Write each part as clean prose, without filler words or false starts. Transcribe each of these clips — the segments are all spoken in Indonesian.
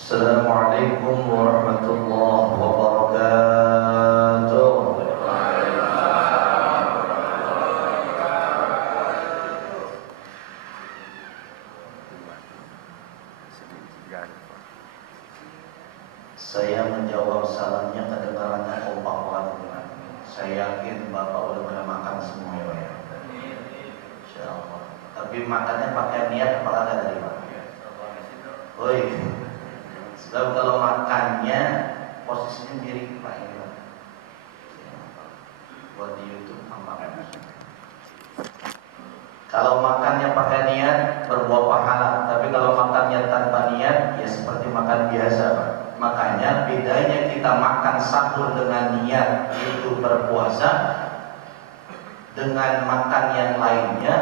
Assalamualaikum warahmatullahi wabarakatuh. Saya menjawab salamnya kedengarannya kompak banget. Saya yakin Bapak udah pernah makan semua ya Pak ya. Insyaallah. Tapi makannya pakai niat apa kagak tadi Pak? Oi. Sebab kalau makannya posisinya miring Pak ini Pak. Buat di YouTube tampaknya. Kalau makannya pakai niat berbuah pahala, tapi kalau makannya tanpa niat ya seperti makan biasa Pak. Makanya bedanya kita makan sahur dengan niat itu berpuasa dengan makan yang lainnya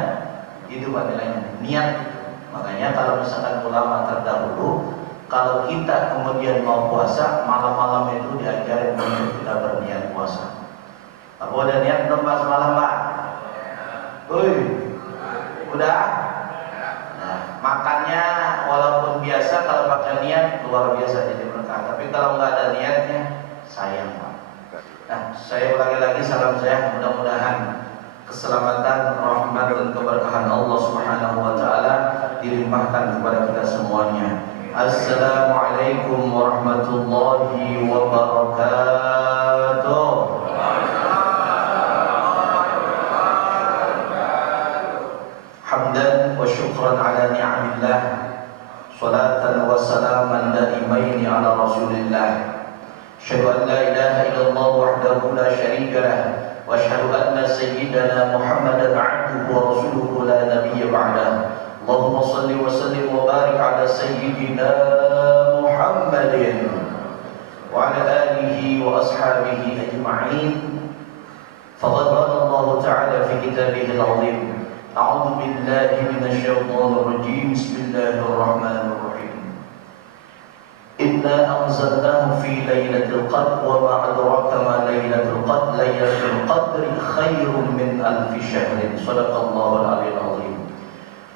itu Pak nilainya niat itu. Makanya kalau misalkan ulama terdahulu kalau kita kemudian mau puasa, malam-malam itu diajarin untuk kita berniat puasa. Apa udah niat belum Pak semalam Pak? Woi, udah? Nah, makannya walaupun biasa, kalau pakai niat luar biasa jadi berkah. Tapi kalau nggak ada niatnya, sayang Pak. Nah, saya ulangi lagi salam saya, mudah-mudahan keselamatan, rahmat dan keberkahan Allah Subhanahu wa taala dilimpahkan kepada kita semuanya. Assalamualaikum warahmatullahi wabarakatuh. Hamdan wa syukran ala ni'amillah, salatan wa salaman daimaini ala rasulillah. Asyhadu an la ilaha illallah wahdahu la syarika lah, wa asyhadu anna sayyidana Muhammadan 'abduhu wa rasuluhu la nabiyya ba'dah. Allahumma salli wa sallim wa barik ala sayyidina Muhammadin wa ala alihi wa ashabihi ajma'in. Faqad qala Allah ta'ala fi kitabihi al-'azim. A'udzu billahi minasy syaithanir rajim. Bismillahirrahmanirrahim. Inna anzalnahu fi lailatul qadr wa ma adraka ma lailatul qadr. Lailatul qadri khairun min alfi syahrin. Shadaqallahul aliyyil azim.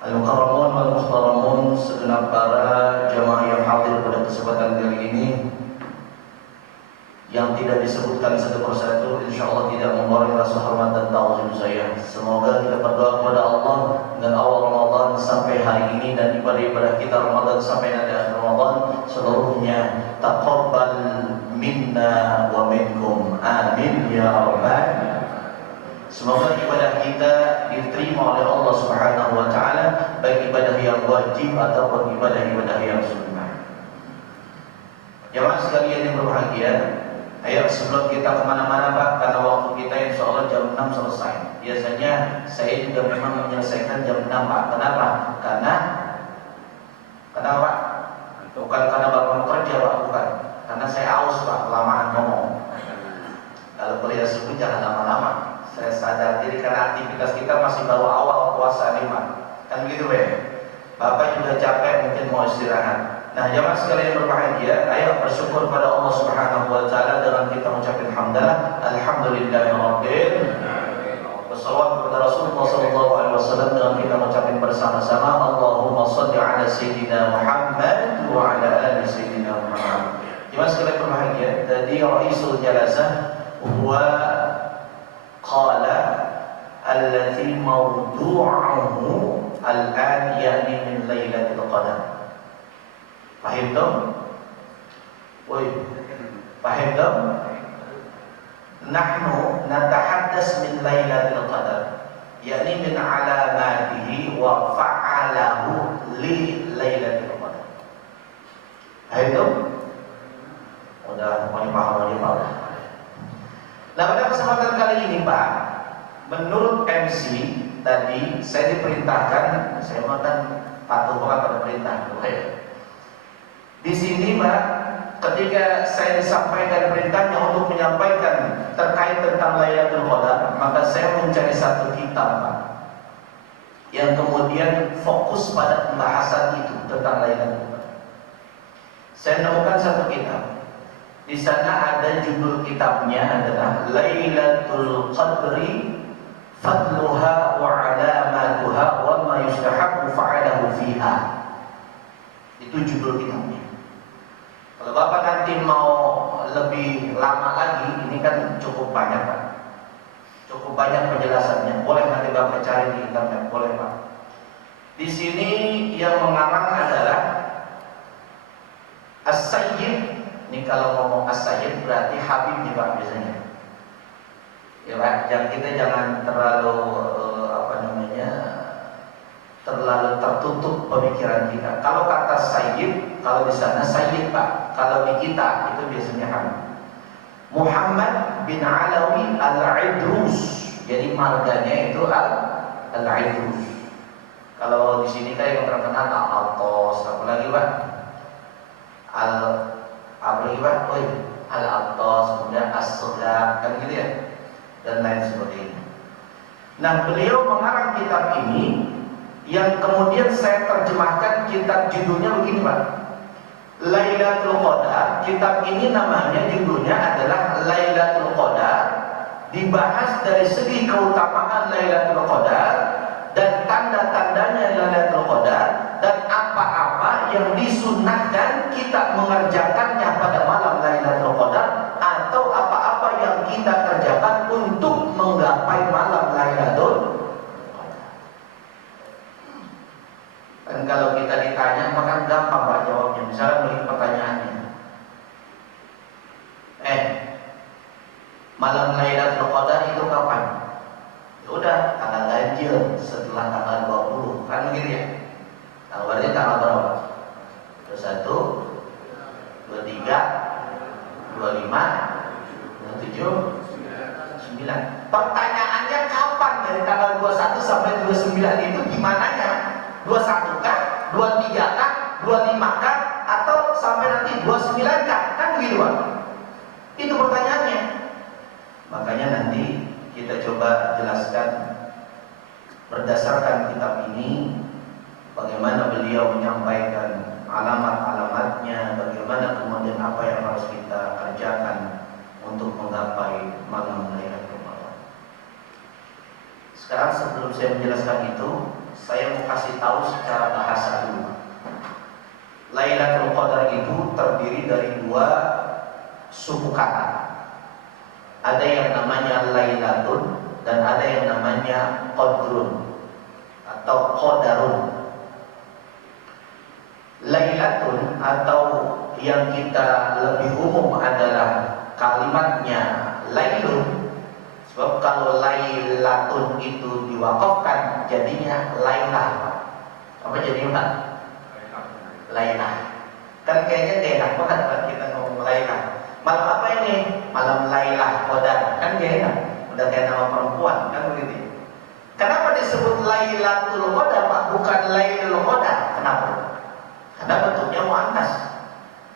Al-mukarramun wal muhtaramun, segenap para jamaah yang hadir pada kesempatan kali ini, yang tidak disebutkan satu persatu insyaallah tidak mengurangi rasa hormat dan ta'zim saya. Semoga kita berdoa kepada Allah dengan awal Ramadan sampai hari ini dan ibadah-ibadah kita Ramadan sampai nanti akhir Ramadan seluruhnya taqabbal minna wa minkum, amin ya rabbal. Semoga ibadah kita diterima oleh Allah Subhanahu wa taala, baik ibadah yang wajib ataupun ibadah-ibadah yang sunnah. Jamaah sekalian yang berbahagia, ayo sebelum kita kemana-mana Pak, karena waktu kita insya Allah jam 6 selesai. Biasanya saya juga memang menyelesaikan jam 6 Pak. Kenapa? Kenapa? Bukan karena Bapak kerja Pak, bukan. Karena saya aus Pak, kelamaan ngomong. Kalau kuliah subuh jangan lama-lama. Saya sadar diri karena aktivitas kita masih baru awal puasa nih Pak. Kan gitu ya. Bapak juga capek mungkin mau istirahat. Nah, jamaah sekalian berbahagia, ayo bersyukur pada Allah Subhanahu wa taala dengan kita mengucapkan hamdalah, alhamdulillahirabbil alamin. Wassalatu kepada Rasulullah sallallahu alaihi wasallam dengan kita mengucapkan bersama-sama Allahumma shalli ala sayyidina Muhammad wa ala ali sayyidina Muhammad. Jamaah sekalian berbahagia, tadi Raisul Jalasah huwa qala allati mawdu'uhu al-an yani min lailatul qadar. Paham dong? Woi, paham dong? Nahnu natahaddas min lailatul qadar, yakni min alamatihi wa fa'alahu li lailatul qadar. Paham dong? Udah mau paham aja Pak. Nah, pada kesempatan kali ini Pak, menurut MC tadi saya diperintahkan, saya makan patuh banget pada perintah. Di sini Pak, ketika saya disampaikan perintahnya untuk menyampaikan terkait tentang Lailatul Qadar, maka saya mencari satu kitab Pak, yang kemudian fokus pada pembahasan itu tentang Lailatul Qadar. Saya menemukan satu kitab. Di sana ada judul kitabnya adalah Lailatul Qadri Fadluha wa Alamatuha wa ma yustahabbu fa'alahu fiha. Itu judul kitabnya. lebih lama lagi, ini kan cukup banyak Pak. Cukup banyak penjelasannya. Boleh nanti Bapak cari di internet, boleh Pak. Di sini yang mengarang adalah As-Sayyid. Ini kalau ngomong As-Sayyid berarti Habib nih Pak biasanya. Ya Pak, kita jangan terlalu terlalu tertutup pemikiran kita. Kalau kata Sayyid, kalau di sana Sayyid Pak. Kalau di kita itu biasanya Habib. Muhammad bin Alawi Al-Idrus. Jadi marganya itu Al-Idrus. Kalau di sini kan yang terkenal Al-Altos, apa lagi Pak? Apa lagi Pak? Al-Altos, kemudian As-Sodaq, kan gitu ya? Dan lain sebagainya. Nah, beliau mengarang kitab ini yang kemudian saya terjemahkan kitab judulnya begini Pak. Lailatul Qadar. Kitab ini namanya judulnya adalah Lailatul Qadar. Dibahas dari segi keutamaan Lailatul Qadar dan tanda-tandanya Lailatul Qadar dan apa-apa yang disunnahkan kita mengerjakannya pada malam Lailatul Qadar atau apa-apa yang kita kerjakan untuk menggapai malam Lailatul Qadar. Dan kalau kita ditanya maka gampang Pak jawabnya. Misalnya begini pertanyaannya, malam Lailatul Qadar itu kapan? Ya udah, tanggal ganjil setelah tanggal 20, kan begitu ya? Tanggal berarti tanggal berapa? 21, 23, 25, 27, 9. Pertanyaannya kapan dari tanggal 21 sampai 29 itu gimana nya? 21 kah? 23 kah? 25 kah? Atau sampai nanti 29 kah? Kan begitu Pak? Itu pertanyaannya. Makanya nanti kita coba jelaskan berdasarkan kitab ini bagaimana beliau menyampaikan alamat-alamatnya, bagaimana kemudian apa yang harus kita kerjakan untuk menggapai malam Lailatul Qadar. Sekarang sebelum saya menjelaskan itu, saya mau kasih tahu secara bahasa dulu. Lailatul Qadar itu terdiri dari dua suku kata. Ada yang namanya Lailatun dan ada yang namanya Qadrun atau Qadarun. Lailatun atau yang kita lebih umum adalah kalimatnya Lailun. Sebab kalau Lailatun itu diwakafkan jadinya Lailah. Apa jadinya Pak? Lailah. Kan kayaknya enak banget Pak kita ngomong Lailah. Malam apa ini? Malam Lailah Qadar. Kan gak enak. Udah kayak nama perempuan, kan begitu. Kenapa disebut Lailatul Qadar Pak? Bukan Lailul Qadar. Kenapa? Karena bentuknya muannas.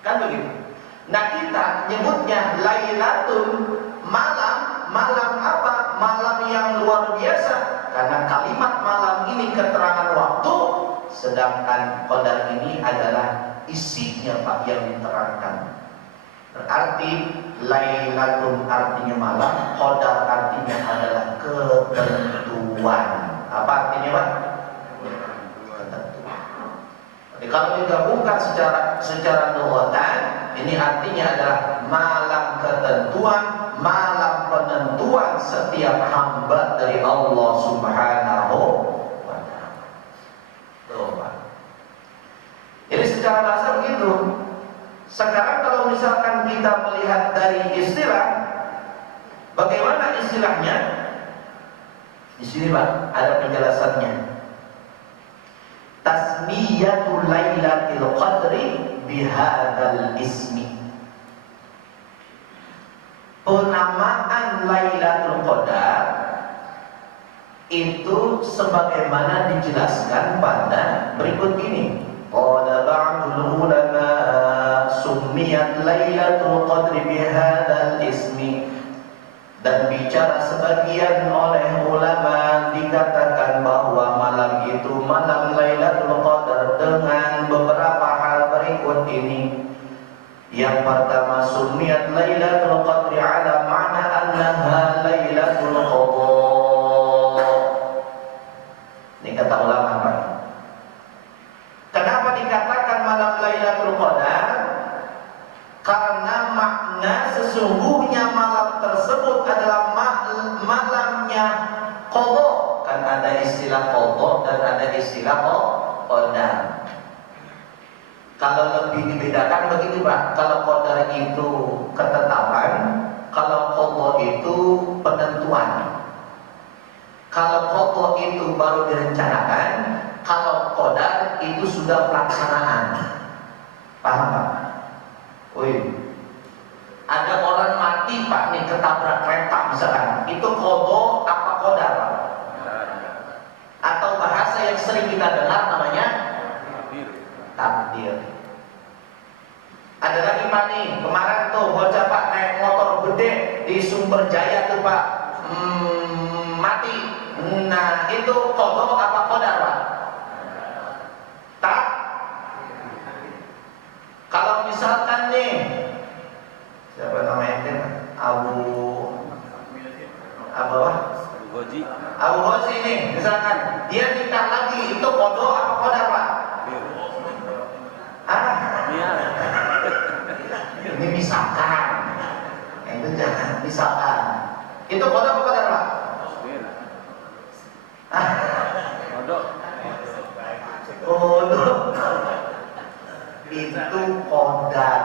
Kan begitu. Nah kita nyebutnya Lailatul malam. Malam apa? Malam yang luar biasa. Karena kalimat malam ini keterangan waktu. Sedangkan Qadar ini adalah isinya Pak yang diterangkan. Berarti Lailatun artinya malam, Qadar artinya adalah ketentuan. Apa artinya Pak? Ketentuan. Jadi kalau digabungkan secara lughatan, ini artinya adalah malam ketentuan, malam penentuan setiap hamba dari Allah Subhanahu wa Ta'ala. Tuh Pak. Jadi secara bahasa begitu. Sekarang kalau misalkan kita melihat dari istilah, bagaimana istilahnya? Di sini Pak ada penjelasannya. Tasmiyatul Lailatul Qadri bihadzal ismi. Penamaan Lailatul Qadar itu sebagaimana dijelaskan pada berikut ini. Qala ba'dul ulama summiyat Lailatul Qadri bihadzal ismi. Dan bicara sebagian oleh ulama dikatakan bahwa malam itu malam Lailatul Qadar dengan beberapa hal berikut ini. Yang pertama, summiyat Lailatul Qadri ala ma'na annaha Lailatul Qadar. Ini kata ulama Pak. Kenapa dikatakan malam Lailatul Qadar? Karena makna anna sesungguhnya malam tersebut adalah malamnya qadha. Kan ada istilah qadha dan ada istilah qadar. Kalau lebih dibedakan begini Pak, kalau qadar itu ketetapan, kalau qadha itu penentuan. Kalau qadha itu baru direncanakan, kalau qadar itu sudah pelaksanaan. Paham Pak? Wih, ada orang mati Pak nih ketabrak kereta misalkan, itu qadha apa qadar Pak? Atau bahasa yang sering kita dengar namanya takdir. Ada lagi Pak nih, kemarin tuh bocah Pak naik motor gede di Sumber Jaya tuh Pak, mati. Nah itu qadha apa qadar Pak? Tak. Kalau misalkan nih, siapa namanya itu? Abu Ghazi nih, misalkan dia nikah lagi, itu qadha apa qadar Pak? Ini misalkan, itu jangan misalkan. Itu qadha apa qadar Pak? Itu qadar.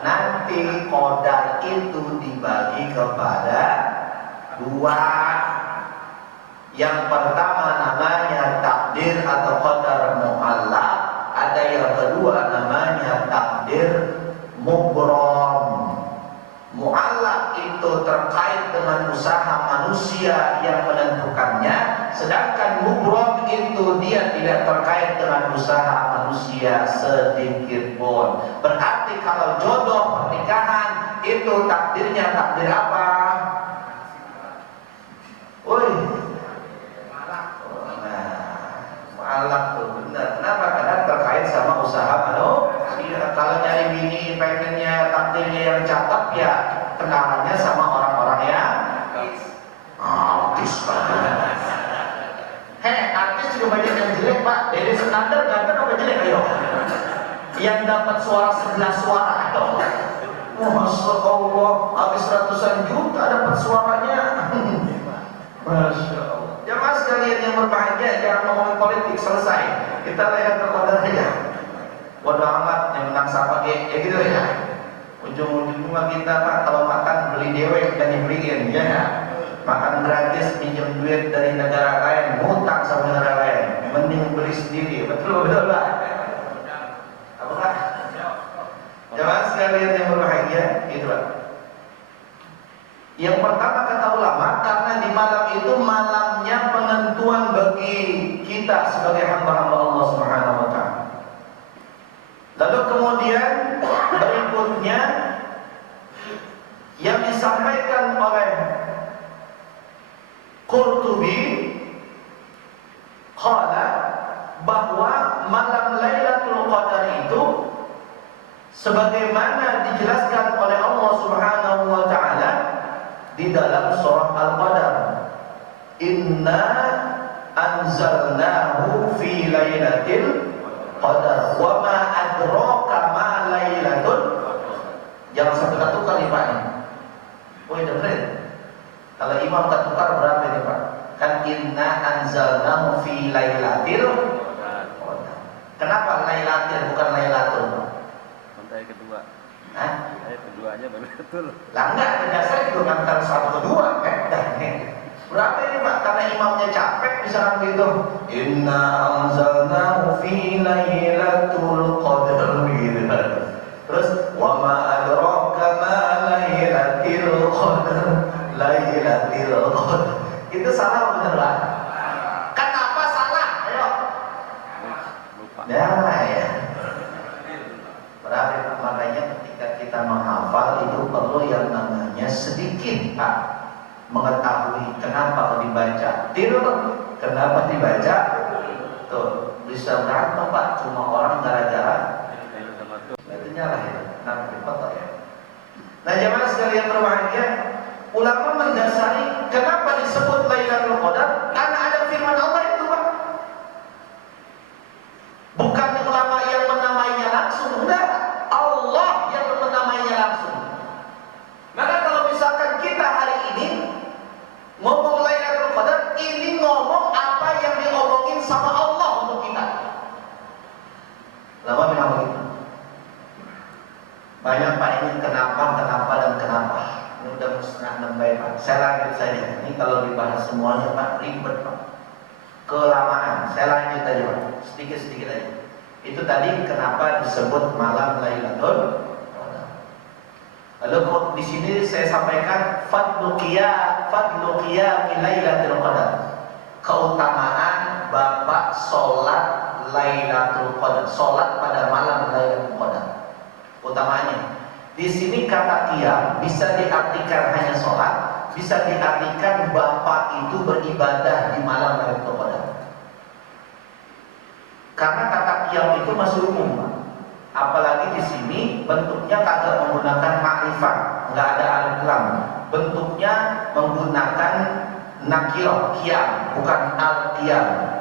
Nanti qadar itu dibagi kepada dua. Yang pertama namanya takdir atau qadar mu'allaq, ada yang kedua namanya takdir mubram. Mu'allaq itu terkait dengan usaha manusia yang menentukannya, sedangkan mubram itu dia tidak terkait dengan usaha manusia sedikit pun. Berarti kalau jodoh pernikahan itu takdirnya takdir apa? Mu'allaq tuh benar. Kenapa? Karena terkait sama usaha manusia. Kalau nyari bini pengennya takdirnya yang cakep, ya kenalannya sama orang-orang yang artis Pak. Artis juga banyak yang jelek Pak. Dari Sukandar ganteng apa jelek ayo? Yang dapat suara 11 suara dong. Masya Allah, habis ratusan juta dapat suaranya. Masya Allah. Jamaah sekalian yang berbahagia, jangan ngomongin politik, selesai. Kita lihat ke qadar aja. Bodoh amat yang menang siapa ya gitu ya. Ujung-ujungnya kita Pak kalau makan beli dewek dan dibeliin, ya nggak? Makan gratis, pinjam duit dari negara lain, ngutang sama negara lain, mending beli sendiri. Betul Pak? Apa Pak? Jamaah sekalian yang berbahagia, gitu Pak. Yang pertama kata ulama, karena di malam itu malamnya penentuan bagi kita sebagai hamba-hamba Allah Subhanahu wa taala. Lalu kemudian berikutnya yang disampaikan oleh Qurtubi qala bahwa malam Lailatul Qadar itu sebagaimana dijelaskan oleh Allah Subhanahu wa taala di dalam surah Al-Qadar, inna anzalnahu fi lailatul qadar wa ma adraka ma lailatul. Jangan sampai ketukar nih Pak nih. Woi dengerin, kalau imam ketukar berapa nih Pak? Kan inna anzalnahu fi lailatul qadar. Kenapa lailatul bukan lailatul? Ayat kedua. Hah? Ayat keduanya baru betul. Lah enggak, ada dasar itu antara satu kedua berapa ini Pak? Karena imamnya capek misalkan begitu. Inna anzalnahu fi lailatul qadar gitu. Terus wa ma adraka ma lailatul qadar. Lailatul qadar. Itu salah benar Pak? Kenapa salah? Ayo. Lupa. Ya. Berarti makanya ketika kita menghafal itu perlu yang namanya sedikit Pak mengetahui kenapa dibaca kenapa dibaca tuh bisa berantem Pak cuma orang gara-gara itu nyala ya nanti foto ya. Nah jamaah sekalian berbahagia, ulama mendasari kenapa disebut Lailatul Qadar karena ada firman Allah itu Pak, bukan ulama yang menamainya langsung, enggak, Allah yang menamainya langsung. Banyak Pak ini kenapa dan kenapa. Ini udah setengah 6 baik Pak. Saya lanjut saja. Ini kalau dibahas semuanya Pak ribet Pak. Kelamaan. Saya lanjut aja Pak. Sedikit-sedikit aja. Itu tadi kenapa disebut malam Lailatul Qadar. Lalu di sini saya sampaikan fadlu qiyam Lailatul Qadar. Keutamaan Bapak sholat Lailatul Qadar, sholat pada malam Lailatul Qadar. Utamanya di sini kata qiyam bisa diartikan hanya sholat, bisa diartikan Bapak itu beribadah di malam Lailatul Qadar. Karena kata qiyam itu masih umum, Pak. Apalagi di sini bentuknya kagak menggunakan makrifat, nggak ada alif lam. Bentuknya menggunakan nakirah, qiyam, bukan al-qiyam.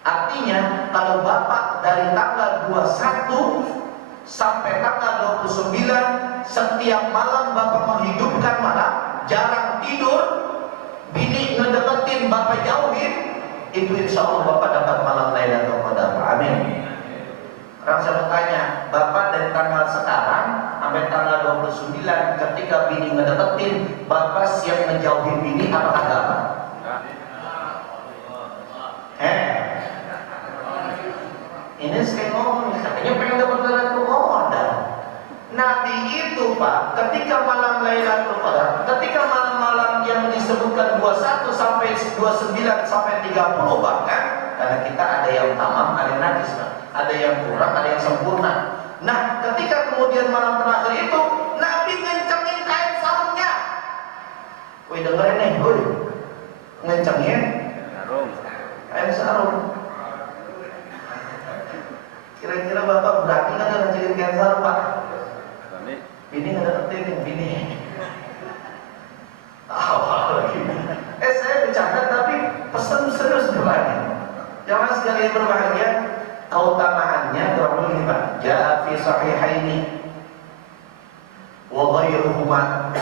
Artinya kalau Bapak dari tanggal 21 sampai tanggal 29 setiap malam Bapak menghidupkan malam, jarang tidur, bini ngedeketin Bapak jauhin, itu insya Allah Bapak dapat malam Lailatul Qadar. Amin. Orang saya bertanya, Bapak dari tanggal sekarang sampai tanggal 29 ketika bini ngedeketin, Bapak siap ngejauhin bini apa kagak Pak? Ini saya ngomong, katanya pengen dapat Lailatul Qadar. Nabi itu Pak, ketika malam Lailatul Qadar, ketika malam-malam yang disebutkan 21 sampai 29 sampai 30 bahkan, karena kita ada yang tamam, ada yang najis, ada yang kurang, ada yang sempurna. Nah, ketika kemudian malam terakhir itu, Nabi ngencengin kain sarungnya. Wih dengerin nih, wih, ngencengin kain sarung. Kira-kira Bapak berani nggak ngencengin kain sarung Pak? Bini nggak deketin bini. Lagi. Saya bercanda tapi pesan serius berani. Jangan sekalian berbahagia. Keutamaannya berapa ini Pak? Ja'a fi sahihaini wa ghairuhuma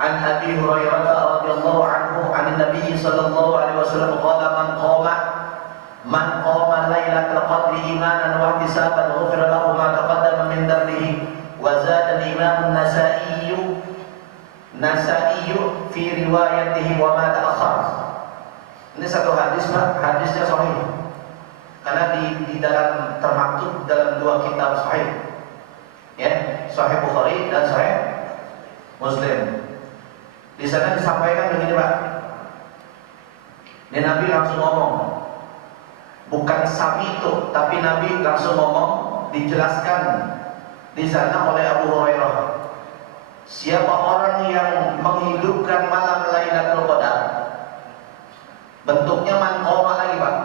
an Abi Hurairah radhiyallahu anhu an Nabi sallallahu alaihi wasallam qala man qama lailatul qadri imanan wa ihtisaban ghufira lahu ma taqaddama min dhanbihi wa zada al-imam an-Nasa'i fi riwayatihi wa ma ta'akhkhara. Ini satu hadis Pak, hadisnya sahih. Karena di dalam termaktub dalam dua kitab sahih. Ya, Sahih Bukhari dan Sahih Muslim. Di sana disampaikan begini Pak. Ini Nabi langsung ngomong. Bukan sami itu, tapi Nabi langsung ngomong, dijelaskan di sana oleh Abu Hurairah. Siapa orang yang menghidupkan malam Lailatul Qadar, bentuknya man qoma lagi Pak.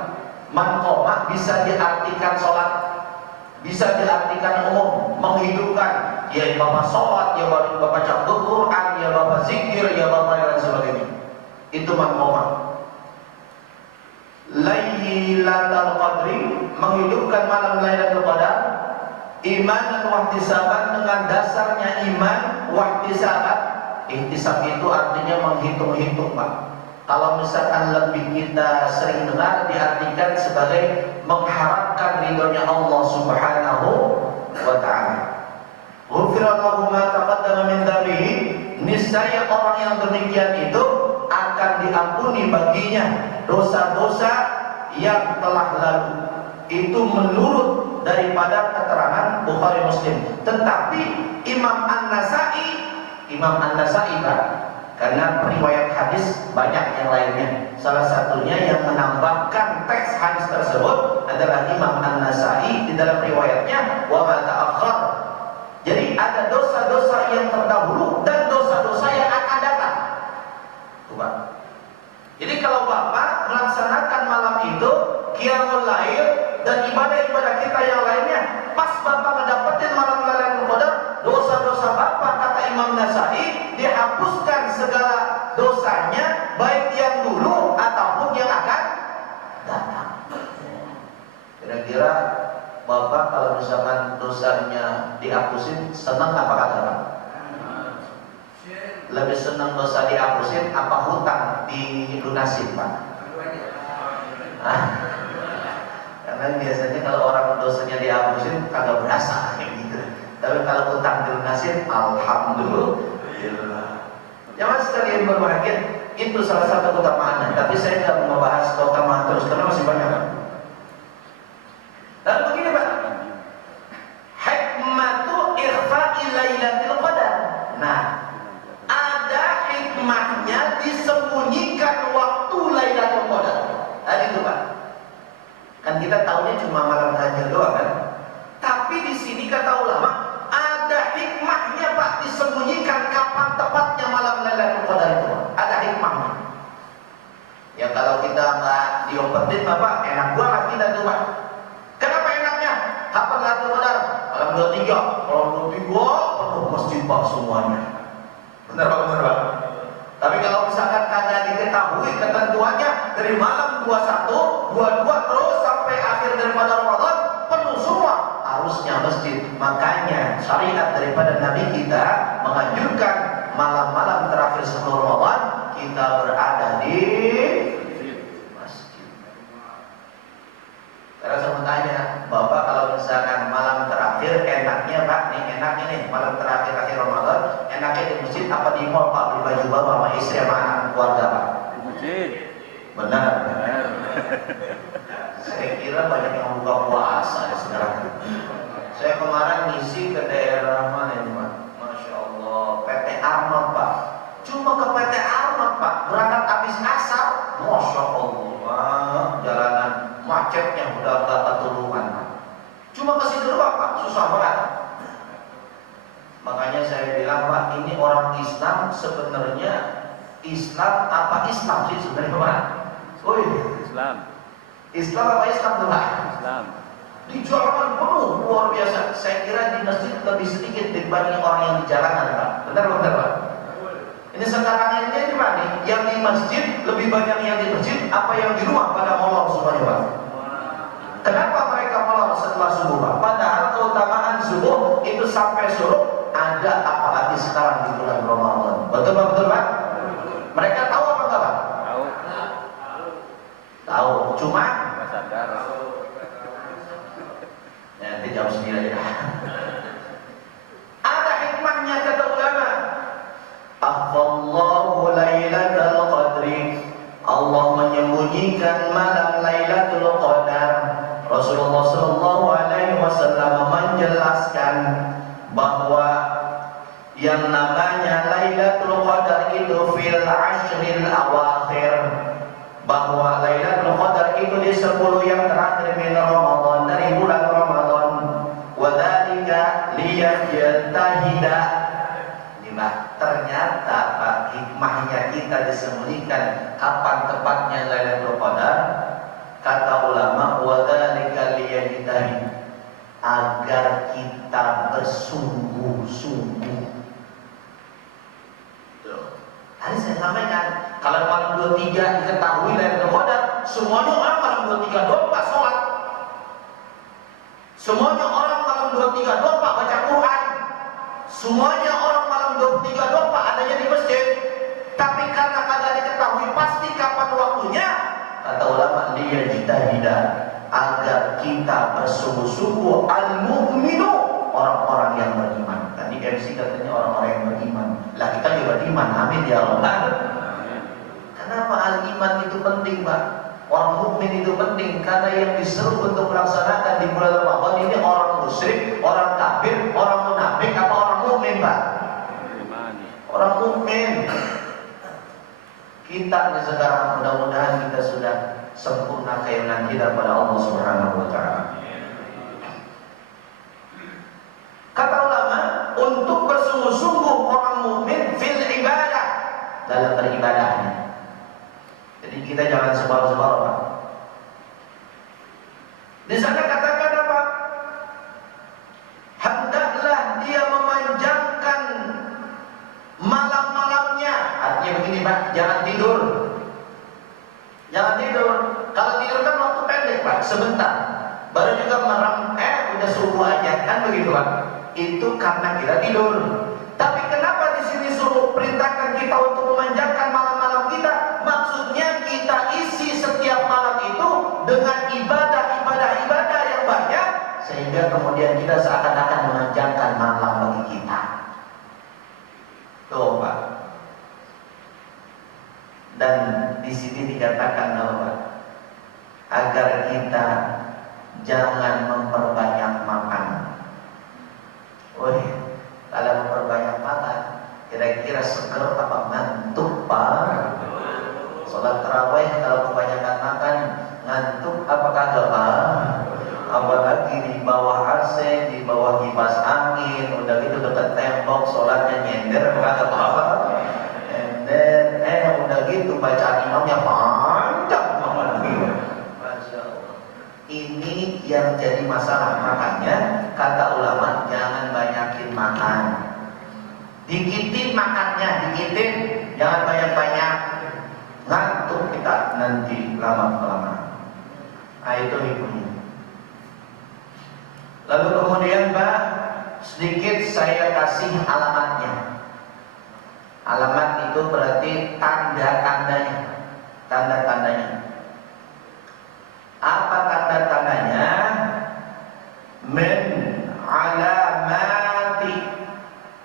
Man qoma bisa diartikan sholat, bisa diartikan umum, menghidupkan. Ya Bapak sholat, ya Bapak baca Quran, ya Bapak zikir, ya Bapak dan sebagainya. Itu man qoma. Lailatul Qadri, menghidupkan malam Lailatul Qadar, iman dan wahtisaban, dengan dasarnya iman, wahtisaban. Ihtisab itu artinya menghitung-hitung Pak. Kalau misalkan lebih kita sering dengar, diartikan sebagai mengharapkan ridhonya Allah Subhanahu wa ta'ala. Ghufira lahu ma taqaddama min dhanbihi, niscaya orang yang demikian itu akan diampuni baginya dosa-dosa yang telah lalu. Itu menurut daripada keterangan Bukhari Muslim. Tetapi Imam An-Nasa'i Pak, karena riwayat hadis banyak yang lainnya. Salah satunya yang menambahkan teks hadis tersebut adalah Imam An-Nasa'i di dalam riwayatnya wa ma ta'akhkhar. Jadi ada dosa-dosa yang terdahulu dan dosa-dosa yang akan datang. Tuh Pak. Jadi kalau Bapak melaksanakan malam itu qiyamul lail dan ibadah-ibadah kita yang lainnya, pas Bapak mendapatin malam Lailatul Qadar, dosa-dosa Bapak kata Imam Nasa'i dihapuskan segala dosanya, baik yang dulu ataupun yang akan datang. Kira-kira Bapak kalau misalkan dosanya dihapusin, senang apa kata Pak? Lebih senang dosa dihapusin apa hutang dilunasin Pak? Karena biasanya kalau orang dosanya dihapusin kagak berasa gitu. Tapi kalau Alhamdulillah. Jamaah sekalian berbahagia, itu salah satu keutamaannya. Tapi saya tidak mau membahas keutamaan terus karena masih banyak. Lalu begini Pak, hikmatu ikhfa'i lailatul qadar. Nah, ada hikmahnya disembunyikan waktu Lailatul Qadar. Tadi itu Pak. Kan kita tahunya cuma malam tahajud doang kan. Tapi di sini kata ulama ada hikmahnya Pak, disembunyikan kapan tepatnya malam Lailatul Qadar itu. Ada hikmahnya. Ya kalau kita nggak diompetin Pak, enak banget kita tuh Pak. Kenapa enaknya? Kapan Lailatul Qadar? Malam 23. Malam 23 penuh masjid Pak semuanya. Benar Pak. Tapi kalau misalkan kagak diketahui ketentuannya dari malam 21, 22 terus sampai akhir daripada Ramadan penuh semua, harusnya masjid. Makanya syariat daripada Nabi kita menganjurkan malam-malam terakhir sebelum Ramadan kita berada di masjid. Karena saya mau tanya, Bapak kalau misalkan malam terakhir enaknya Pak, nih enak ini malam terakhir akhir Ramadan, enaknya di masjid apa di mall Pak, beli baju baru sama istri sama anak keluarga Pak? Di masjid. Benar. Saya kira banyak yang buka puasa ya sekarang. Saya kemarin ngisi ke daerah mana ini Pak? Masya Allah, PT Arnab Pak. Cuma ke PT Arnab Pak, berangkat habis asar, Masya Allah, jalanan macetnya udah gak ketulungan Pak. Cuma ke situ doang Pak, susah banget. Makanya saya bilang Pak, ini orang Islam sebenarnya Islam apa Islam sih sebenarnya Pak? Oh Islam. Islam apa Islam tuh Pak? Islam. Di jalanan penuh luar biasa. Saya kira di masjid lebih sedikit dibanding orang yang di jalanan Pak. Benar Pak? Ini sekarang ini Pak nih, yang di masjid lebih banyak yang di masjid apa yang di rumah pada molor semuanya Pak. Kenapa mereka molor setelah subuh Pak? Padahal keutamaan subuh itu sampai suruh ada, apalagi sekarang di bulan Ramadan. Betul Pak? Mereka tahu apa enggak Pak? Tahu. Cuma Nggak sadar. ya, nanti jawab sendiri aja. Ada hikmahnya kata ulama. Akhfallahu Lailatul Qadri. Allah menyembunyikan malam Lailatul Qadar. Rasulullah sallallahu alaihi wasallam menjelaskan bahwa yang namanya Lailatul Qadar itu fil ashril awakhir, bahwa Lailatul Qadar itu di 10 yang terakhir min Ramadan, dari bulan Ramadan. Wa dzalika liyajtahida. Nah, ternyata Pak, hikmahnya kita disembunyikan kapan tepatnya Lailatul Qadar. Kata ulama, wa dzalika liyajtahid, agar kita bersungguh-sungguh. Tadi saya sampaikan, kalau malam 23 diketahui Lailatul Qadar, semuanya orang malam 23 doang Pak sholat. Semuanya orang malam 23 doang Pak baca Quran. Semuanya orang malam 23 doang Pak adanya di masjid. Tapi karena kagak diketahui pasti kapan waktunya, kata ulama liyajtahida, agar kita bersungguh-sungguh, al-mu'minu, orang-orang yang beriman. Tadi MC katanya orang-orang yang beriman. Lah kita juga beriman, amin ya Allah. Kenapa al-iman itu penting Pak? Orang mukmin itu penting karena yang diseru untuk melaksanakan di bulan Ramadan ini orang musyrik, orang kafir, orang munafik, apa orang mukmin Pak? Orang mukmin. Kita nih sekarang mudah-mudahan kita sudah sempurna keimanan kita pada Allah Subhanahu wa taala. Kata ulama, untuk bersungguh-sungguh orang mukmin fil ibadah, dalam beribadahnya. Jadi kita jangan sebar-sebar Pak. Di sana katakan apa? Hendaklah dia memanjangkan malam-malamnya. Artinya begini Pak, jangan tidur. Jangan tidur. Kalau tidur kan waktu pendek Pak, sebentar. Baru juga merem, udah subuh aja, kan begitu Pak. Itu karena kita tidur. Tapi kenapa di sini suruh perintahkan kita untuk memanjangkan malam-malam kita? Maksudnya kita isi setiap malam itu dengan ibadah yang banyak, sehingga kemudian kita seakan-akan memanjangkan malam bagi kita. di sini dikatakan bahwa agar kita jangan memperbanyak makan. Oh, kalau memperbanyak makan, kira-kira seger apa ngantuk, Pak? Sholat tarawih kalau kebanyakan makan ngantuk apa kagak, Pak? Apalagi di bawah AC, di bawah kipas angin, udah gitu dekat tembok, sholatnya nyender kagak apa-apa. Udah gitu bacaan imamnya panjang banget. Masya Allah. Ini yang jadi masalah, makanya kata ulama jangan banyakin makan. Dikitin makannya, dikitin, jangan banyak-banyak. Ngantuk kita nanti lama-lama. Nah, itu hikmahnya. Lalu kemudian Pak, sedikit saya kasih alamatnya. Alamat itu berarti tanda-tandanya. Tanda-tandanya. Apa tanda-tandanya? Min alamati,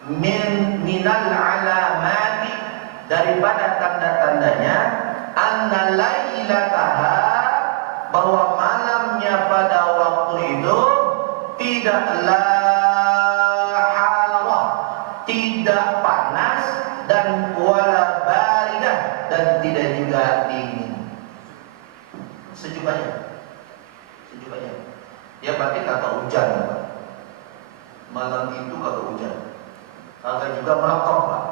minal alamati, daripada tanda-tandanya, anna lailataha, bahwa malamnya pada waktu itu tidaklah harah, tidak panas, dan wala baridah, dan tidak juga dingin. Sejuk aja, sejuk aja. Ya berarti kata hujan, Pak. Malam itu kata hujan. Kagak juga meletok, Pak.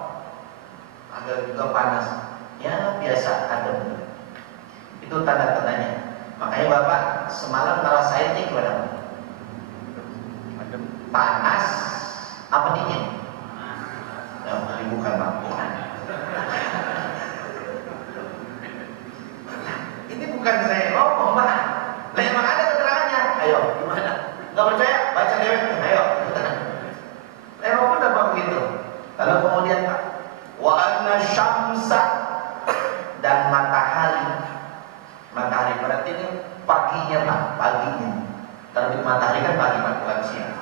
Agak juga panas. Ya biasa ada. Itu tanda-tandanya. Makanya Bapak semalam ngerasainnya gimana? Panas apa dingin? Ini bukan Pak, bukan. Ini bukan saya ngomong, Pak. Lah emang ada keterangannya. Ayo, gimana? Nggak percaya? Baca dewek. Ayo. Emang benar Pak begitu. Lalu kemudian Pak, wa anna syamsa, dan matahari. Matahari berarti ini paginya Pak, paginya. Terbit matahari kan pagi Pak, bukan siang.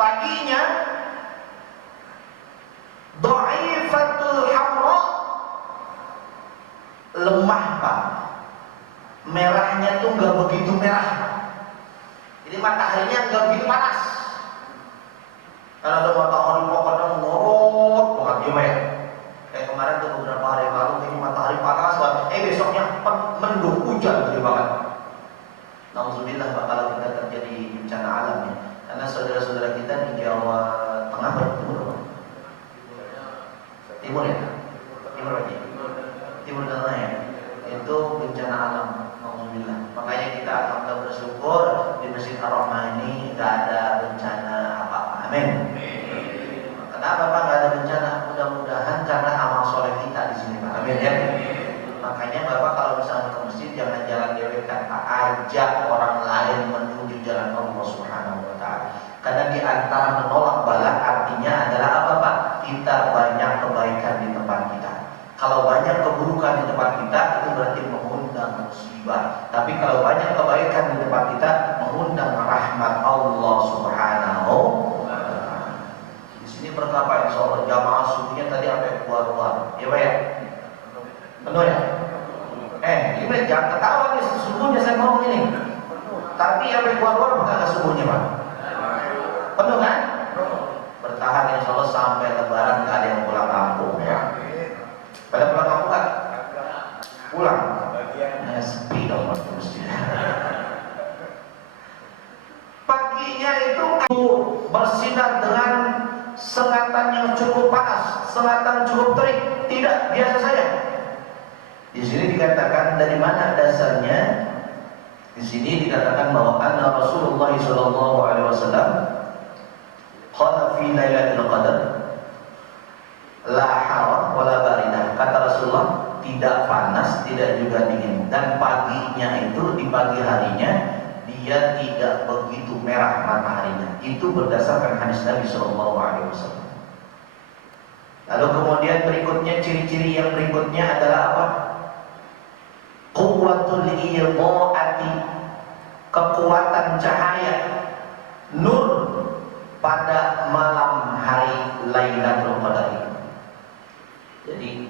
Paginya dha'ifatul hamra, lemah Pak. Merahnya tuh nggak begitu merah Pak. Jadi mataharinya nggak begitu panas. Karena ada matahari pokoknya ngorot banget gimana ya? Kayak kemarin tuh beberapa hari yang lalu ini matahari panas banget. Besoknya mendung hujan gede banget. Nauzubillah Pak, kalau kita terjadi bencana alam ya. Karena saudara-saudara kita di Jawa Tengah Pak, Timur ya? Timur aja. Timur Tengah ya. Itu bencana alam. Nauzubillah. Makanya kita alhamdulillah bersyukur di Masjid Ar-Rahmah ini nggak ada bencana apa-apa. Amin. Kenapa Pak nggak ada bencana? Mudah-mudahan karena amal soleh kita di sini Pak. Amin ya. Makanya Bapak kalau misalnya ke masjid jangan jalan dewek Pak, ajak orang lain menuju jalan Allah Subhanahu wa taala. Karena di antara menolak bala artinya adalah apa Pak? Kita banyak kebaikan di tempat kita. Kalau banyak keburukan di tempat kita itu berarti mengundang musibah. Tapi kalau banyak kebaikan di tempat kita mengundang rahmat Allah Subhanahu wa taala. Di sini berapa insya Allah jamaah subuhnya tadi sampai keluar-keluar. Ya Pak ya? Penuh ya? Ini jangan ketawa nih, sesungguhnya saya ngomong ini. Tapi yang keluar-keluar bukan subuhnya Pak. Penuh kan? Bertahan insya Allah sampai lebaran nggak ada yang pulang kampung ya. Pada pulang kampung kan? Pulang. Sepi dong waktu masjid. Paginya itu bersinar dengan sengatan yang cukup panas, sengatan cukup terik. Tidak biasa saja. Di sini dikatakan dari mana dasarnya? Di sini dikatakan bahwa anna Rasulullah sallallahu alaihi wasallam qala fi lailatul qadar la harah wala baridah. Kata Rasulullah tidak panas, tidak juga dingin, dan paginya itu di pagi harinya dia tidak begitu merah mataharinya. Itu berdasarkan hadis Nabi sallallahu alaihi wasallam. Lalu kemudian berikutnya ciri-ciri yang berikutnya adalah apa? Quwwatul idha'ati, kekuatan cahaya nur pada malam hari Lailatul Qadar. Jadi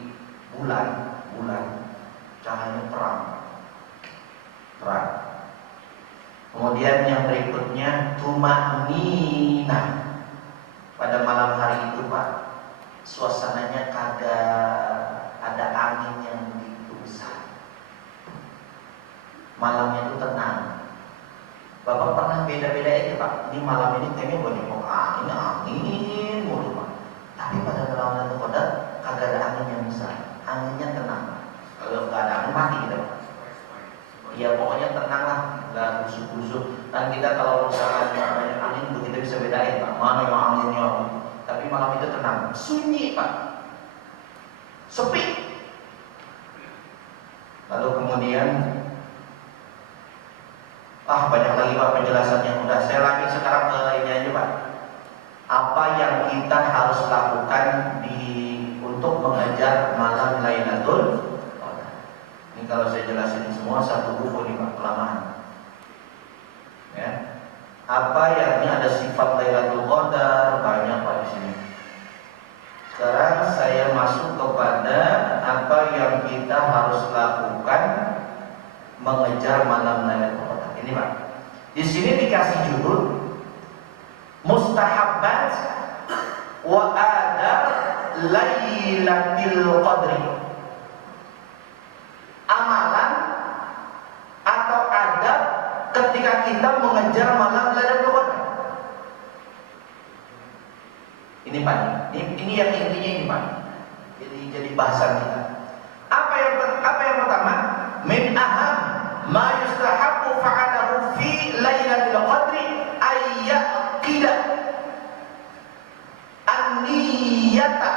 bulan cahayanya terang. Kemudian yang berikutnya tuma'ninah. Pada malam hari itu Pak, suasananya kagak ada angin yang begitu besar. Malamnya itu tenang. Bapak pernah beda-beda Pak. Ini malam ini kayaknya banyak angin mulu Pak. Tapi pada malam itu kagak ada angin yang besar. Anginnya tenang. Kalau nggak ada angin mati kita Pak. Ya pokoknya tenang lah, nggak busuk-busuk. Dan kita kalau misalkan banyak angin itu kita bisa bedain Pak, mana yang anginnya. Tapi malam itu tenang, sunyi Pak, sepi. Lalu kemudian banyak lagi Pak penjelasannya. Udah saya lanjut sekarang ke ini aja Pak. Apa yang kita harus lakukan untuk mengejar malam Lailatul. Ini kalau saya jelasin semua satu buku nih Pak, kelamaan. Ya. Apa yang ini ada sifat Lailatul Qadar banyak Pak di sini. Sekarang saya masuk kepada apa yang kita harus lakukan mengejar malam Lailatul Qadar. Ini Pak. Di sini dikasih judul Mustahabbat wa adab Lailatul Qadri. Amalan atau adab ketika kita mengejar malam Lailatul Qadar. Ini Pak, ini yang intinya ini Pak. Jadi bahasan kita. Apa yang pertama? Min aham ma yustahabbu fa'alahu fi Lailatul Qadri ayyaqida an-niyata.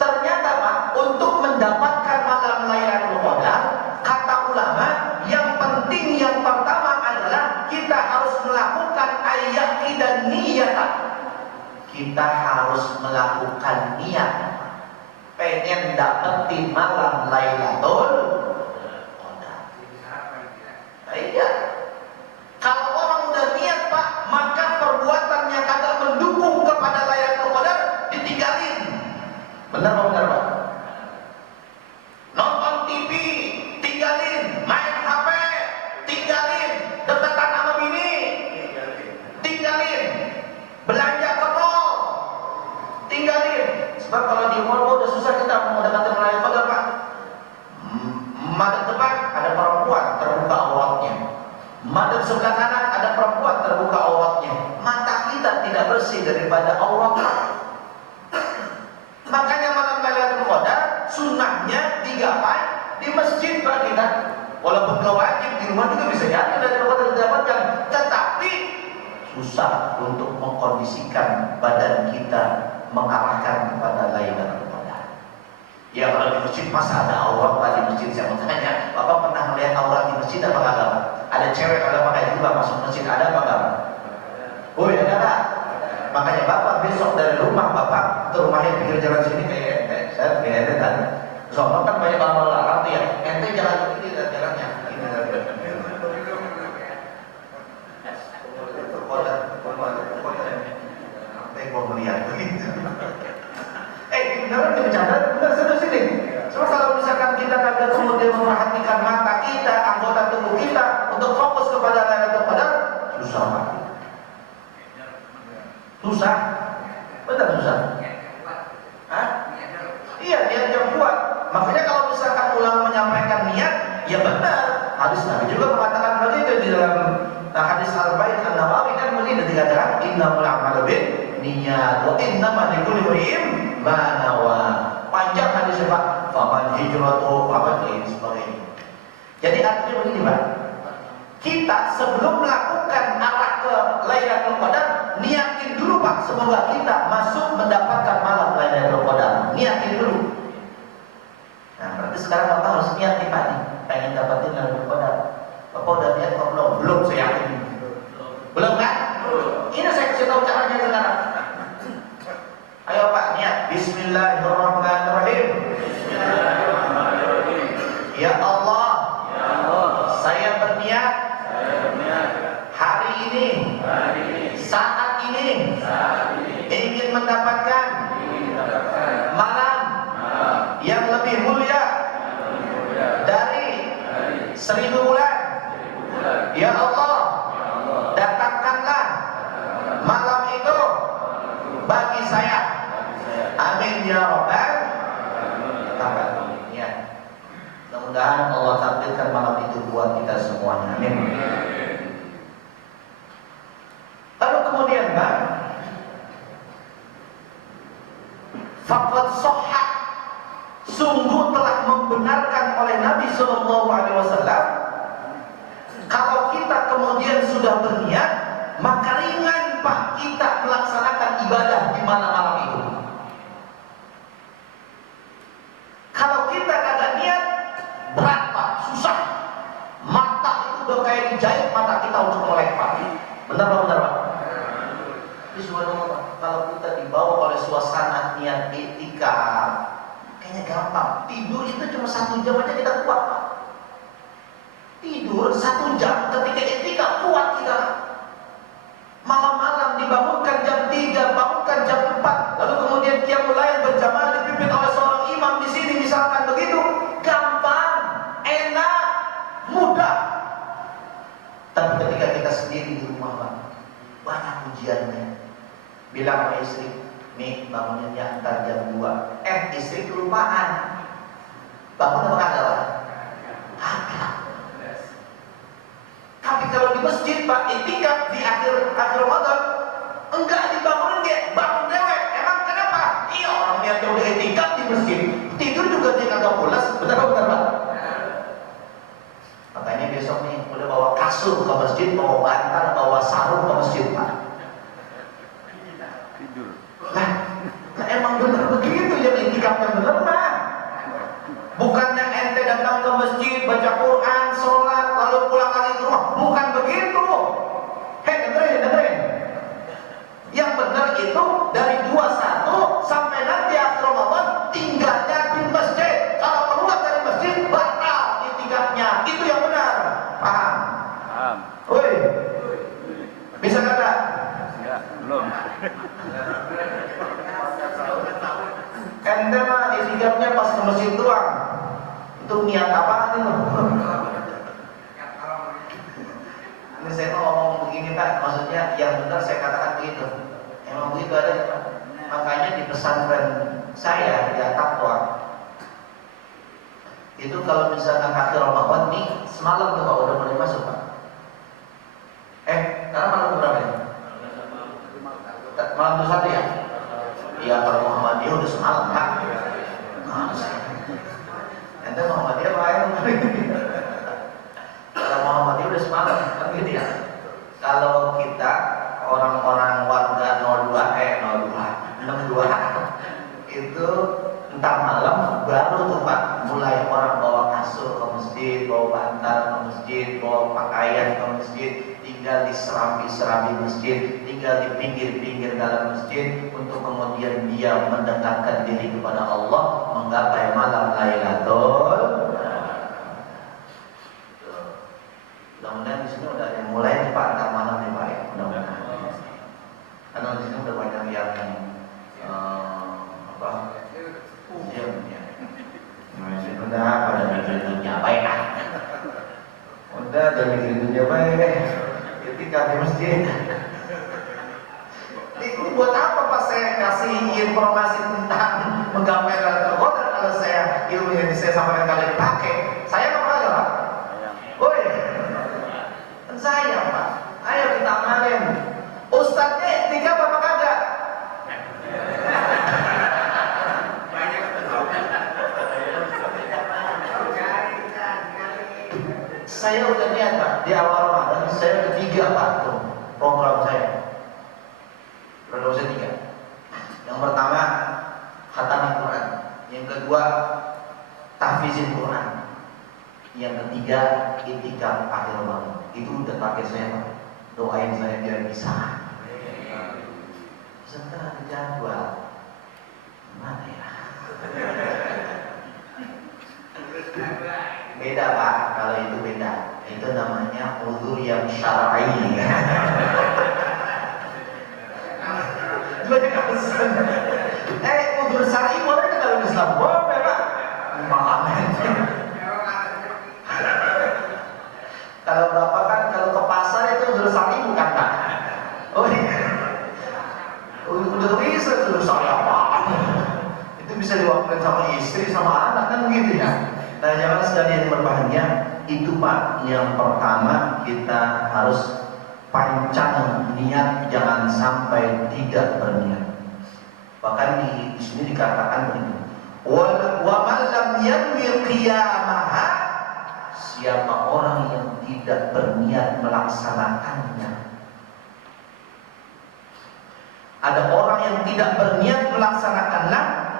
Ternyata Pak, untuk mendapatkan malam Lailatul Qadar, kata ulama, yang penting yang pertama adalah kita harus melakukan ayyaqida niyata. Kita harus melakukan niat. Pengen dapetin malam Lailatul Qadar. Iya. Kalau orang udah niat Pak, maka perbuatannya kagak mendukung kepada Lailatul Qadar ditinggalin. Benar Pak? Nonton TV, tinggalin. Main HP, tinggalin. Dekatan sama bini, tinggalin. Belanja ke mall, tinggalin. Sebab kalau di mall udah susah kita mau deketin Lailatul Qadar Pak. Madep depan ada perempuan terbuka auratnya. Madep sebelah kanan ada perempuan terbuka auratnya. Mata kita tidak bersih daripada aurat. Makanya malam Lailatul Qadar sunnahnya digapai di masjid Pak kita. Walaupun gak wajib di rumah juga bisa jadi Lailatul Qadar didapatkan, tetapi susah untuk mengkondisikan badan kita mengarahkan kepada Lailatul Qadar. Ya kalau di masjid masa ada aurat Pak di masjid? Saya mau tanya, Bapak pernah melihat aurat di masjid apa enggak? Ada cewek ada pakai juga masuk masjid, ada apa enggak? Oh ya ada Pak. Makanya Bapak besok dari rumah Bapak ke rumahnya pinggir jalan sini kayak ente. Saya kayak ente tadi. Soalnya kan banyak orang larang tuh ya. Ente jalan ini dan jalannya. Ini tadi. Ente gua melihat begitu. Beneran bercanda, bener serius ini. Cuma kalau misalkan kita kagak kemudian memperhatikan mata kita, anggota tubuh kita untuk fokus kepada Lailatul Qadar, susah Pak. Susah, benar susah. Hah? Iya, niat yang kuat. Makanya kalau misalkan ulama menyampaikan niat, ya benar. Hadis Nabi juga mengatakan begitu di dalam hadis Al-Bait An-Nawawi kan begitu dikatakan innamal a'malu binniyat wa innamal likulli imrin ma nawa. Panjang hadis Pak. Faman hijratuhu faman sebagainya. Jadi artinya begini Pak. Kita sebelum melakukan arah ke Lailatul Qadar, niatin dulu Pak, semoga kita masuk mendapatkan malam Lailatul Qadar. Niatin dulu. Nah, berarti sekarang Bapak harus niat nih Pak nih, pengen dapatin Lailatul Qadar. Bapak udah niat kok belum? Belum, saya yakin. Belum kan? Ini saya kasih tahu caranya sekarang. Ayo Pak, niat. Bismillahirrahmanirrahim. Ya Allah, saya berniat hari ini, saat ini, ingin mendapatkan malam yang lebih mulia 1000 bulan. Ya Allah, datangkanlah malam itu bagi saya. Amin ya Rabbal alamin. Ya. Mudah-mudahan Allah takdirkan malam itu buat kita semuanya. Amin. Lalu kemudian Pak, faqad shahha, sungguh telah membenarkan oleh Nabi Shallallahu Alaihi Wasallam, kalau kita kemudian sudah berniat, maka ringan Pak kita melaksanakan ibadah di malam-malam itu. Kalau kita kagak niat, berat Pak, susah. Mata itu udah kayak dijahit mata kita untuk melek Pak. Benar Pak, benar Pak. Tapi subhanallah, kalau kita dibawa oleh suasana niat iktikaf, kayaknya gampang. Tidur itu cuma 1 jam aja kita kuat Pak. Tidur 1 jam ketika iktikaf kuat kita. Malam-malam dibangunkan jam 3, bangunkan jam 4, lalu kemudian qiyamul lail berjamaah dipimpin oleh seorang imam di sini misalkan begitu, gampang, enak, mudah. Tapi ketika kita sendiri di rumah Pak, banyak ujiannya. Bilang sama istri, nih bangunnya antar jam 2. Istri kelupaan. Bangun apa kagak Pak? Kagak. Tapi kalau di masjid Pak, iktikaf di akhir Ramadan, enggak dibangunin dia, bangun dewek. Emang kenapa? Iya, orang niatnya udah iktikaf di masjid, tidur juga dia kagak pulas. Benar Pak? Makanya besok nih udah bawa kasur ke masjid, bawa bantal, bawa sarung ke masjid Pak. Tidur. Nah emang benar begitu yang iktikafnya benar Pak. Bukannya ente datang ke masjid, baca Quran, sholat, lalu pulang lagi ke rumah. Bukan begitu. Hei, dengerin. Yang benar itu dari 21 sampai nanti akhir Ramadan tinggalnya di masjid. Kalau keluar dari masjid, batal iktikafnya. Itu yang benar. Paham? Paham. Woi, bisa kata? Ya, belum. Ente mah iktikafnya pas ke masjid doang. Itu niat apaan itu? Ini saya mau ngomong begini Pak, maksudnya yang benar saya katakan begitu. Emang begitu adanya Pak. Makanya di pesantren saya di At-Taqwa itu kalau misalkan akhir Ramadan nih, semalam tuh Pak udah mulai masuk Pak. Karena malam berapa ya? Malam itu 1 ya? Iya, kalau Muhammadiyah udah semalam Pak. Ente Muhammadiyah apa ya? Kalau Muhammadiyah udah semalam, kan gitu ya. Kalau kita orang-orang warga 62 itu entar malam baru tuh Pak mulai orang bawa kasur ke masjid, bawa bantal ke masjid, bawa pakaian ke masjid, tinggal di serambi masjid, tinggal di pinggir-pinggir dalam masjid untuk kemudian dia mendekatkan diri kepada Allah, menggapai malam Lailatul. Mudah-mudahan di sini udah ada yang mulai nih Pak antar malam nih Pak ya, mudah-mudahan. Karena di sini udah banyak yang udah pada mikirin dunia baik ah. Udah mikirin dunia baik. Ketika di masjid. Ini buat apa Pak saya kasih informasi tentang menggapai Lailatul Qadar kalau saya ilmu yang saya sampaikan kalian dipakai? Saya nggak pernah Pak. Woi, saya Pak. Ayo kita amalin. Ustadznya 3 apa kagak? Saya udah lihat Pak, di awal Ramadan saya udah 3 Pak tuh program saya. Program saya 3. Yang pertama khatam Quran, yang kedua tahfizin Quran, yang ketiga iktikaf akhir Ramadan. Itu udah target saya Pak. Doain saya biar bisa. Setelah ada jadwal, mana ya? Beda Pak, kalau itu beda. Itu namanya uzur yang syar'i. Uzur syar'i boleh nggak dalam Islam? Boleh Pak. Maaf. bisa diwakilkan sama istri, sama anak, kan begitu ya. Nah, jangan sekalian berbahagia. Itu Pak, yang pertama kita harus pancang niat, jangan sampai tidak berniat. Bahkan di sini dikatakan begitu. Wa man lam yanwi qiyamaha, siapa orang yang tidak berniat melaksanakannya. Ada orang yang tidak berniat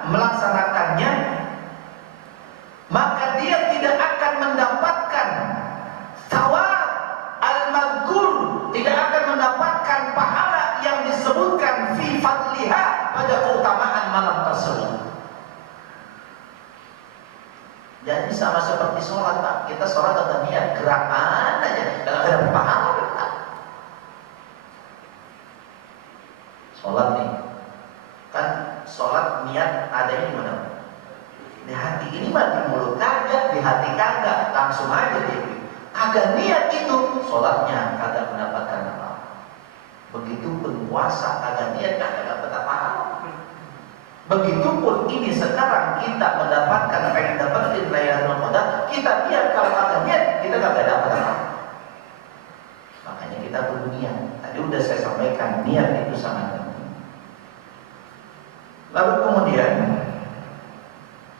melaksanakannya, maka dia tidak akan mendapatkan thawab al-madhkur, tidak akan mendapatkan pahala yang disebutkan fi fadliha, pada keutamaan malam tersebut. Jadi sama seperti sholat Pak, kita sholat ada niat, gerakan aja, kalau ada pahala. Sholat nih, kan sholat niat adanya di mana? Di hati. Ini mah di mulut kagak, di hati kagak, langsung aja dia. Kagak niat itu, sholatnya kagak mendapatkan apa. Begitu berpuasa kagak niat, kagak dapat apa-apa. Begitupun ini sekarang kita mendapatkan apa yang dapatin Lailatul Qadar, kita niat, kalau kagak niat kita kagak dapat apa. Makanya kita perlu niat. Tadi udah saya sampaikan, niat itu sangat penting. Lalu kemudian,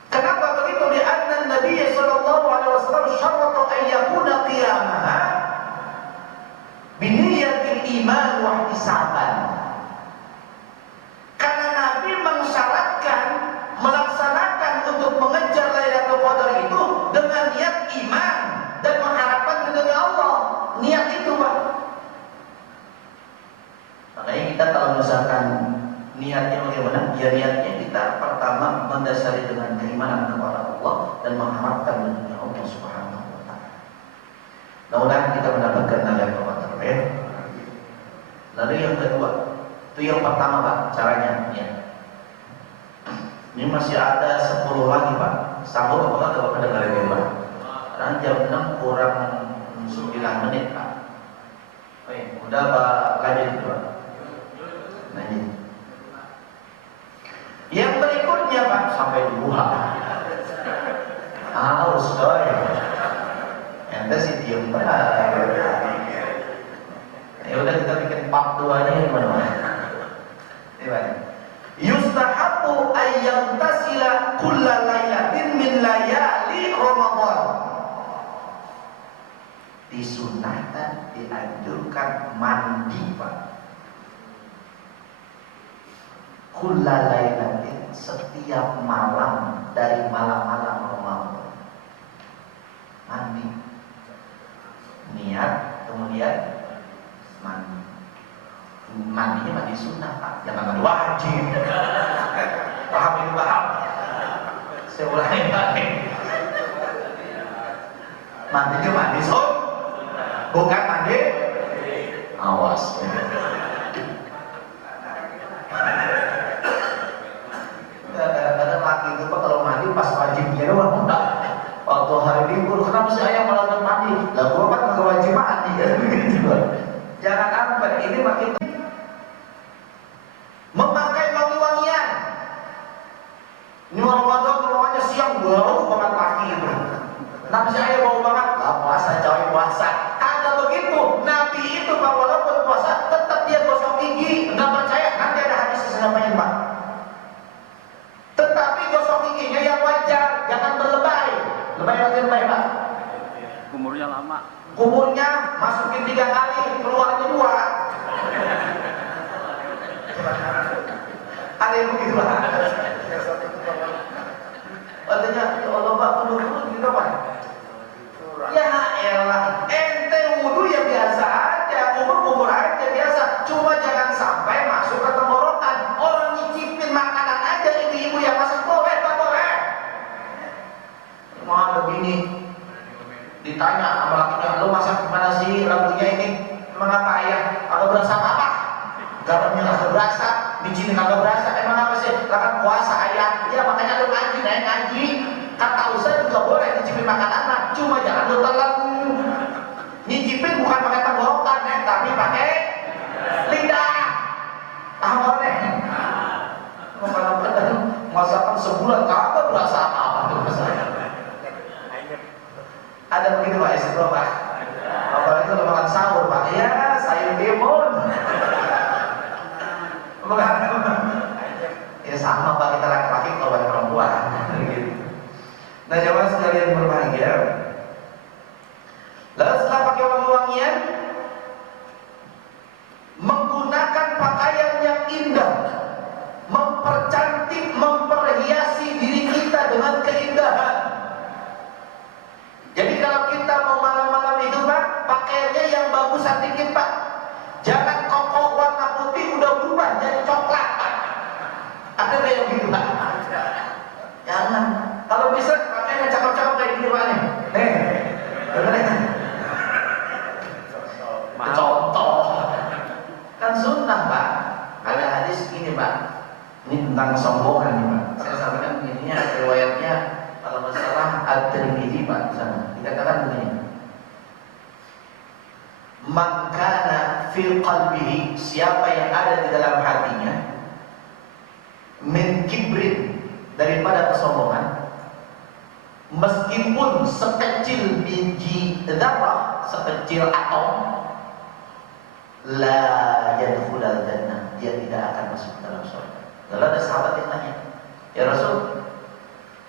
kenapa begitu? Li'anna Nabi sallallahu alaihi wasallam syarata an yakuna qiyamaha biniyatil iman wa ihtisaban. Karena Nabi mensyaratkan melaksanakan untuk mengejar Lailatul Qadar itu dengan niat iman dan mengharapkan ridha Allah. Niat itu Pak. Makanya kita kalau misalkan niatnya bagaimana? Ya niatnya kita pertama mendasari dengan keimanan kepada Allah dan mengharapkan ridha Allah Subhanahu wa taala. Mudah-mudahan kita mendapatkan Lailatul Qadar ya. Lalu yang kedua, itu yang pertama Pak, caranya ya. Ini masih ada 10 lagi Pak. Sambung apa enggak Bapak dengar ini Pak? Sekarang jam 6 kurang 9 menit Pak. Oke, udah Pak lanjut Pak. Lanjut. Yang berikutnya Pak, sampai duha. Harus coy. Ente sih diem banget. Ya udah kita bikin part 2-nya gimana? Yustahabu ayyam tasila kulla lailatin min layali Ramadan. Disunahkan, dianjurkan mandi Pak. Kulla lailatin, setiap malam dari malam-malam Ramadan. Mandi. Niat, kemudian mandi. Mandinya mandi sunnah Pak, jangan mandi wajib. Paham itu paham? Saya ulangi lagi. Mandinya mandi sunnah, bukan mandi. Awas. Kadang-kadang laki itu Pak kalau mandi pas wajibnya doang. Waktu hari libur, kenapa sih ayah malah mandi? Lah gua kan kagak wajib mandi kan begitu. Jangan sampai ini makin memakai wangi-wangian. Ini Ramadan rumahnya siang bau banget pagi itu. Kenapa sih ayah bau banget? Lah puasa coy, puasa. Kagak begitu. Nabi itu Pak walaupun puasa tetap dia gosok gigi. Enggak percaya? Nanti ada hadis sesamanya Pak. Tetapi gosok giginya yang wajar, jangan berlebay. Lebay lagi lebay Pak. Umurnya lama. Kumurnya masukin 3 kali, keluarnya 2. Ada yang begitu Pak. Katanya, ya Allah Pak, kudu gitu Pak. Ya elah, ente wudu ya biasa aja, kumur aja biasa. Cuma jangan sampai masuk ke tenggorokan. Orang nyicipin makanan aja, ibu-ibu yang masak boleh, tak boleh. Mau begini. Ditanya sama lakinya, lo masak gimana sih lagunya ini? Emang apa ayah? Kagak berasa apa? Garamnya kagak berasa, micinnya kagak berasa. Emang apa sih? Kan puasa ayah. Ya makanya lo ngaji, naik ngaji. Kata Ustaz juga boleh nyicipin makanan anak, cuma jangan lo telan. Nyicipin bukan pakai tenggorokan, tapi pakai lidah. Paham nggak? Kadang masakan sebulan Rasulullah Pak. Apalagi kalau makan sahur Pak, ya sayur timun. Ya sama Pak, kita laki-laki kalau banyak perempuan. Nah jamaah sekalian berbahagia. Lalu setelah pakai wangi-wangian, menggunakan pakaian yang indah, mempercantik, memperhiasi diri kita dengan keindahan. Jadi kalau kita mau malam-malam itu Pak, pakaiannya yang bagusan dikit Pak. Jangan koko warna putih udah berubah jadi coklat Pak. Ada nggak yang gitu Pak? Jangan. Kalau bisa pakainya cakep-cakep kayak gini Pak nih. Nih, dengerin. Contoh. Kan sunnah Pak. Ada hadis ini Pak. Ini tentang kesombongan nih Pak. Saya sampaikan begini, riwayatnya kalau masalah At-Tirmidzi Pak, sana dikatakan begini. Man kana fi qalbihi, siapa yang ada di dalam hatinya, min kibrin, daripada kesombongan, meskipun sekecil biji dzarrah, sekecil atom, la yadkhulul jannah, dia tidak akan masuk ke dalam surga. Lalu ada sahabat yang tanya, ya Rasul,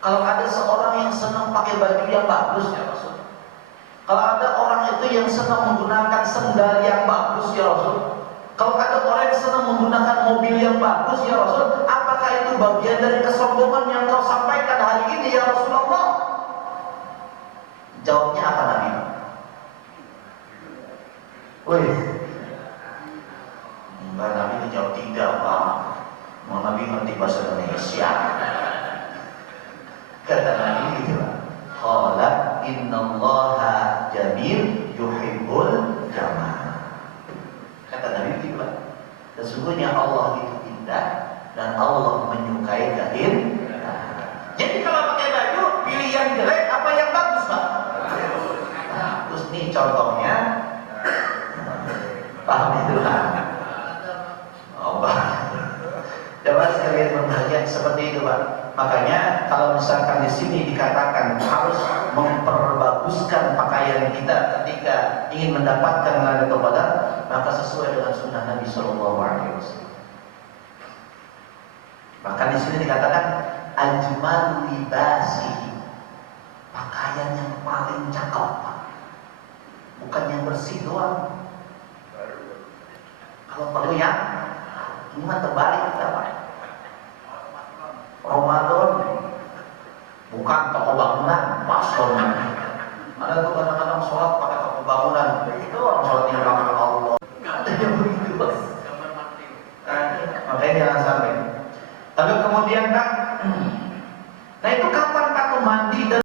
kalau ada seorang yang senang pakai baju yang bagus ya Rasul, kalau ada orang itu yang senang menggunakan sendal yang bagus ya Rasul, kalau ada orang yang senang menggunakan mobil yang bagus ya Rasul, apakah itu bagian dari kesombongan yang kau sampaikan hari ini ya Rasulullah? Jawabnya apa Nabi? Wih, Mbak Nabi dijawab tidak Pak. Mau Nabi ngerti bahasa Indonesia. Kata Nabi gitu Pak. Qala innallaha jamil yuhibbul jamal. Kata Nabi gitu Pak. Sesungguhnya Allah itu indah dan Allah menyukai keindahan. Jadi kalau pakai baju pilih yang jelek apa yang bagus Pak? Terus nih contohnya, paham itu Pak? Oh Pak. Dapat sekalian berbahagia seperti itu Pak. Makanya kalau misalkan di sini dikatakan harus memperbaguskan pakaian kita ketika ingin mendapatkan Lailatul Qadar, maka sesuai dengan sunnah Nabi Shallallahu Alaihi Wasallam. Bahkan di sini dikatakan ajmal libasi, pakaian yang paling cakep Pak. Bukan yang bersih doang. Kalau perlu ya, ini mah terbalik kita Pak. Ramadan bukan toko bangunan, paslon. Ada tuh kadang